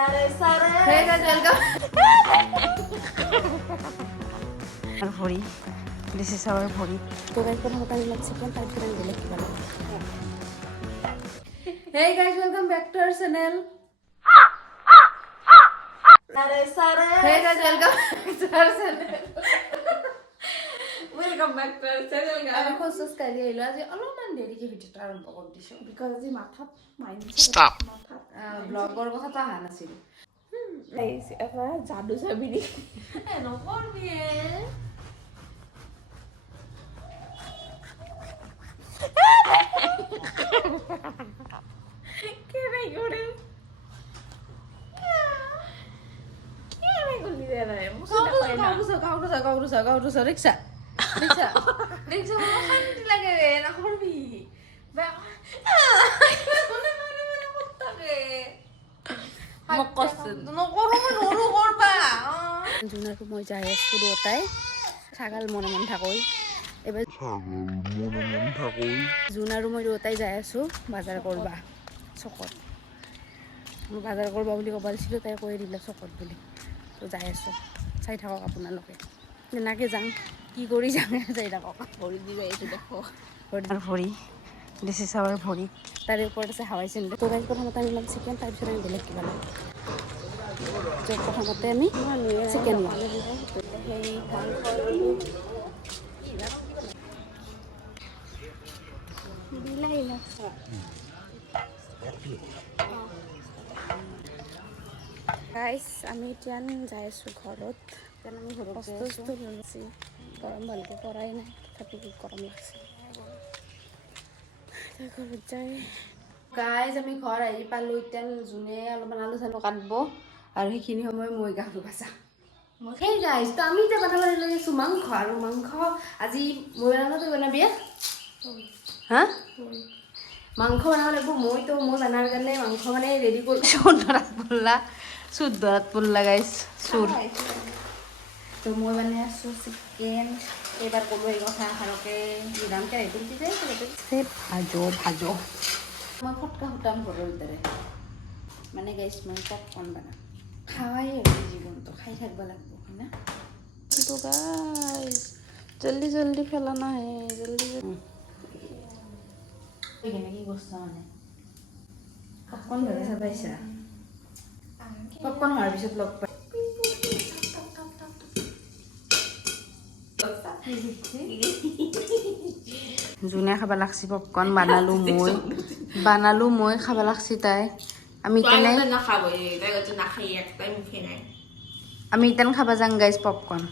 Hey guys, welcome. Our body. This is our body. So guys, kita makan chicken tadi kita beli kita. Hey guys, welcome back to our channel. Hey guys, welcome back to our channel. Welcome back to our channel, guys. আমি খোজ কাঢ়ি আহিলো আজি অলপমান দেৰিকে ভিডিঅ'টো আৰম্ভ কৰি দিছো বিকজ আজি মাথাত মাইন্ড Stop. মাথাত ব্লগৰ কথাটো অহা নাছিল এবাৰ জাদু চাবি নি নকৰবি কেনে কৰে কেনে গলি দে নাই গাউৰুছ ৰিক্সা ৰিক্সা ৰিক্সা শান্তি লাগে ৰে নকৰবি জুনাটো মই যাই আছো দুটাই ছাগাল মনে মন থাকৈ এবাৰ জুন আৰু মই দুটাই যাই আছো বজাৰ কৰবা চকত মই বজাৰ কৰবা বুলি ক'ব দিছিলোঁ তাই কৈ দিলে চকত বুলি তো যাই আছো চাই থাকক আপোনালোকে যেনেকৈ যাম কি কৰি যাম চাই থাকক ভৰি দি যাই আছো দেখক ভৰি দিছ ইজ আৱাৰ ভৰি তাৰে ওপৰত আছে হাৱাই চেণ্ডেল তো গাইজ প্ৰথমতে আমি ল'ম চিকেন তাৰপিছত আমি বেলেগ কিবা ল'ম তো প্ৰথমতে আমি চিকেন ল'ম গাইজ আমি এতিয়া যাই আছোঁ ঘৰত কাৰণ আমি বস্তু লৈছোঁ গৰম ভালকৈ পৰাই নাই তথাপিও গৰম লাগছে ঘৰত যাই গাইজ আমি ঘৰ আহি পালোঁ এতিয়া যোনে অলপমান আলু চালু কাটব আৰু সেইখিনি সময় মই গা ধুবা যাম সেই গাইজ তো আমি এতিয়া কথা পাতি লৈ আছোঁ মাংস আৰু মাংস আজি মই বনাব তই বনাবি হা মাংস বনাব লাগিব মই বনাৰ কাৰণে মাংস মানে ৰেডি কৰিছোঁ চুদ্ধত পল্লা গাইছ চুৰ তো মই মানে আছোঁ চিকেন এইবাৰ ক'লোঁ এই কথা ভালকৈ নিদাম কেৰাহীটো উঠি যায় ভাজো মই ফটকা সুটাম ঘৰৰ ভিতৰে মানে গাইছ মই পপকৰ্ণ বনাম খাৱাই আৰু জীৱনটো খাই থাকিব লাগিব হয় না তো গাইছ জল্দি জল্দি ফেলা নাহে জল্দি এইখিনি কি কৰিছা মানে পপকৰ্ণ ধৰে চাবাইছা পপকৰ্ণ হোৱাৰ পিছত লগ পাই যোনে খাব লাগছি পপকৰ্ণ বানালো মই খাব লাগছি তাই আমি ইতেনে খাব যাং গাইছ পপকৰ্ণ